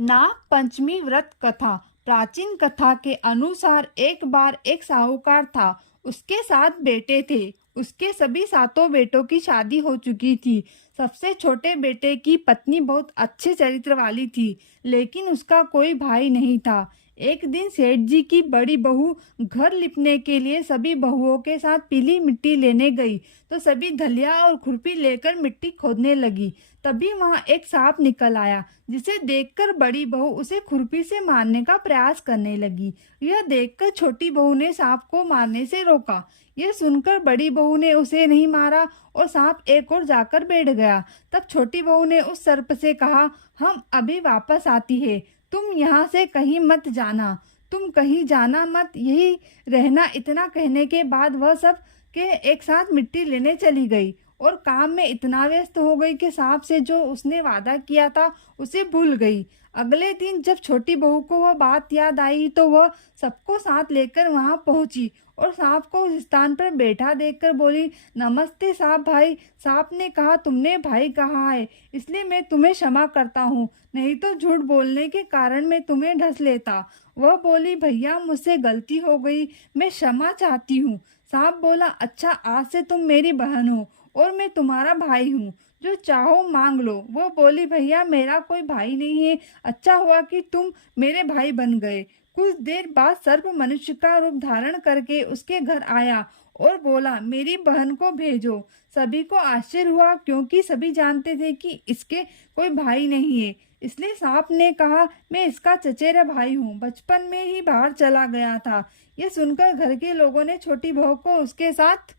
नाग पंचमी व्रत कथा। प्राचीन कथा के अनुसार एक बार एक साहूकार था। उसके 7 बेटे थे। उसके सभी 7 बेटों की शादी हो चुकी थी। सबसे छोटे बेटे की पत्नी बहुत अच्छे चरित्र वाली थी, लेकिन उसका कोई भाई नहीं था। एक दिन सेठ जी की बड़ी बहू घर लिपने के लिए सभी बहुओं के साथ पीली मिट्टी लेने गई, तो सभी धलिया और खुरपी लेकर मिट्टी खोदने लगी। तभी वहां एक सांप निकल आया, जिसे देखकर बड़ी बहू उसे खुरपी से मारने का प्रयास करने लगी। यह देखकर छोटी बहू ने सांप को मारने से रोका। यह सुनकर बड़ी बहू ने उसे नहीं मारा और सांप एक और जाकर बैठ गया। तब छोटी बहू ने उस सर्प से कहा, हम अभी वापस आती है, तुम यहाँ से कहीं मत जाना, तुम कहीं जाना मत, यही रहना। इतना कहने के बाद वह सब के एक साथ मिट्टी लेने चली गई और काम में इतना व्यस्त हो गई कि सांप से जो उसने वादा किया था उसे भूल गई। अगले दिन जब छोटी बहू को वह बात याद आई तो वह सबको साथ लेकर वहां पहुंची और सांप को उस स्थान पर बैठा देखकर बोली, नमस्ते सांप भाई। सांप ने कहा, तुमने भाई कहा है इसलिए मैं तुम्हें क्षमा करता हूँ, नहीं तो झूठ बोलने के कारण मैं तुम्हें ढस लेता। वह बोली, भैया मुझसे गलती हो गई, मैं क्षमा चाहती हूँ। सांप बोला, अच्छा आज से तुम मेरी बहन हो और मैं तुम्हारा भाई हूँ, जो चाहो मांग लो। वो बोली, भैया मेरा कोई भाई नहीं है, अच्छा हुआ कि तुम मेरे भाई बन गए। कुछ देर बाद सर्प मनुष्य का रूप धारण करके उसके घर आया और बोला, मेरी बहन को भेजो। सभी को आश्चर्य हुआ, क्योंकि सभी जानते थे कि इसके कोई भाई नहीं है। इसलिए सांप ने कहा, मैं इसका चचेरा भाई हूँ, बचपन में ही बाहर चला गया था। यह सुनकर घर के लोगों ने छोटी बहू को उसके साथ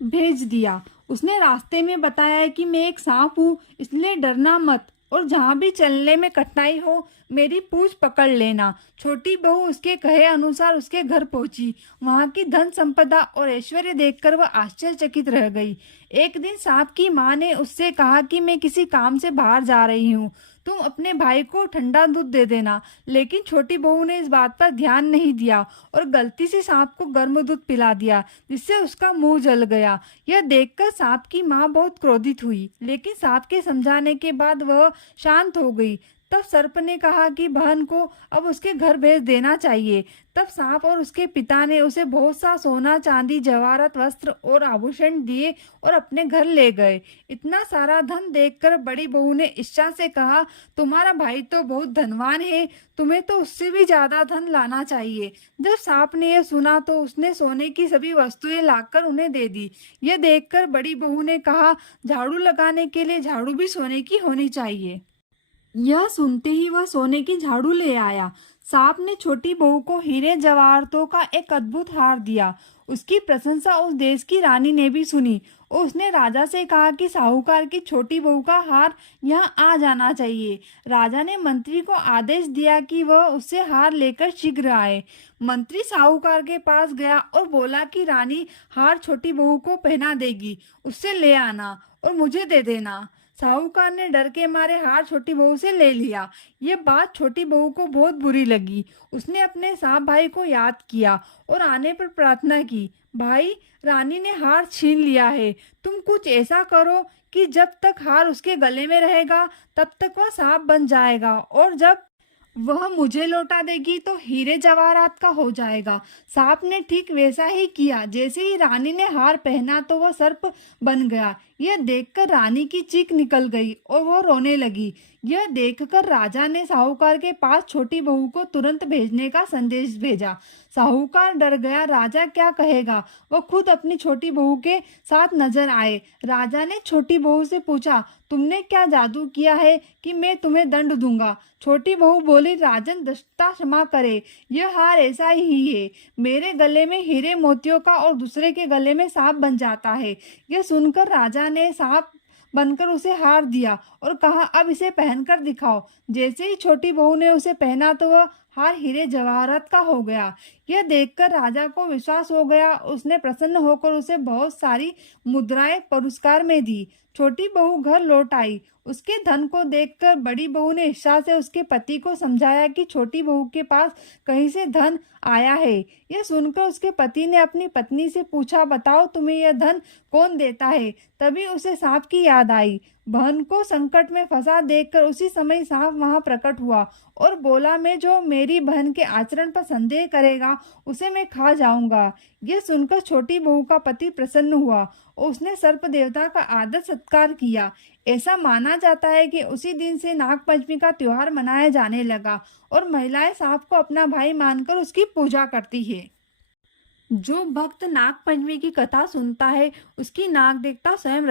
भेज दिया। उसने रास्ते में बताया है कि मैं एक सांप हूँ, इसलिए डरना मत, और जहाँ भी चलने में कठिनाई हो मेरी पूंछ पकड़ लेना। छोटी बहू उसके कहे अनुसार उसके घर पहुंची। वहाँ की धन संपदा और ऐश्वर्य देखकर वह आश्चर्यचकित रह गई। एक दिन सांप की माँ ने उससे कहा कि मैं किसी काम से बाहर जा रही हूँ, तुम अपने भाई को ठंडा दूध दे देना। लेकिन छोटी बहू ने इस बात पर ध्यान नहीं दिया और गलती से सांप को गर्म दूध पिला दिया, जिससे उसका मुंह जल गया। यह देखकर सांप की माँ बहुत क्रोधित हुई, लेकिन सांप के समझाने के बाद वह शांत हो गई। तब सर्प ने कहा कि बहन को अब उसके घर भेज देना चाहिए। तब सांप और उसके पिता ने उसे बहुत सा सोना चांदी जवाहरात वस्त्र और आभूषण दिए और अपने घर ले गए। इतना सारा धन देखकर बड़ी बहू ने ईर्ष्या से कहा, तुम्हारा भाई तो बहुत धनवान है, तुम्हें तो उससे भी ज्यादा धन लाना चाहिए। जब सांप ने यह सुना तो उसने सोने की सभी वस्तुएं लाकर उन्हें दे दी। यह देखकर बड़ी बहू ने कहा, झाड़ू लगाने के लिए झाड़ू भी सोने की होनी चाहिए। यह सुनते ही वह सोने की झाड़ू ले आया। सांप ने छोटी बहू को हीरे जवाहरातों का एक अद्भुत हार दिया। उसकी प्रशंसा उस देश की रानी ने भी सुनी और उसने राजा से कहा कि साहूकार की छोटी बहू का हार यहाँ आ जाना चाहिए। राजा ने मंत्री को आदेश दिया कि वह उससे हार लेकर शीघ्र आए। मंत्री साहूकार के पास गया और बोला कि रानी हार छोटी बहू को पहना देगी, उससे ले आना और मुझे दे देना। साहूकार ने डर के मारे हार छोटी बहू से ले लिया। ये बात छोटी बहू को बहुत बुरी लगी। उसने अपने सांप भाई को याद किया और आने पर प्रार्थना की, भाई रानी ने हार छीन लिया है, तुम कुछ ऐसा करो कि जब तक हार उसके गले में रहेगा तब तक वह सांप बन जाएगा, और जब वह मुझे लौटा देगी तो हीरे जवाहरात का हो जाएगा। सांप ने ठीक वैसा ही किया। जैसे ही रानी ने हार पहना तो वह सर्प बन गया। यह देखकर रानी की चीख निकल गई और वह रोने लगी। यह देखकर राजा ने साहूकार के पास छोटी बहू को तुरंत भेजने का संदेश भेजा। साहूकार डर गया, राजा क्या कहेगा। वह खुद अपनी छोटी बहू के साथ नजर आए। राजा ने छोटी बहू से पूछा, तुमने क्या जादू किया है कि मैं तुम्हें दंड दूंगा। छोटी बहू बोली, राजन दस्ता क्षमा करे, यह हार ऐसा ही है, मेरे गले में हीरे मोतियों का और दूसरे के गले में सांप बन जाता है। यह सुनकर राजा ने सांप बनकर उसे हार दिया और कहा, अब इसे पहनकर दिखाओ। जैसे ही छोटी बहू ने उसे पहना तो वह हार हीरे जवाहरात का हो गया। यह देखकर राजा को विश्वास हो गया। उसने प्रसन्न होकर उसे बहुत सारी मुद्राएं पुरस्कार में दी। छोटी बहू घर लौट आई। उसके धन को देखकर बड़ी बहू ने ईर्ष्या से उसके पति को समझाया कि छोटी बहू के पास कहीं से धन आया है। यह सुनकर उसके पति ने अपनी पत्नी से पूछा, बताओ तुम्हें यह धन कौन देता है। तभी उसे सांप की याद आई। बहन को संकट में फंसा देखकर उसी समय सांप वहां प्रकट हुआ और बोला, मैं जो मेरी बहन के आचरण पर संदेह करेगा उसे मैं खा जाऊंगा। यह सुनकर छोटी बहू का पति प्रसन्न हुआ और उसने सर्प देवता का आदर सत्कार किया। ऐसा माना जाता है कि उसी दिन से नागपंचमी का त्योहार मनाया जाने लगा और महिलाएं सांप को अपना भाई मानकर उसकी पूजा करती है। जो भक्त नागपंचमी की कथा सुनता है उसकी नाग देवता स्वयं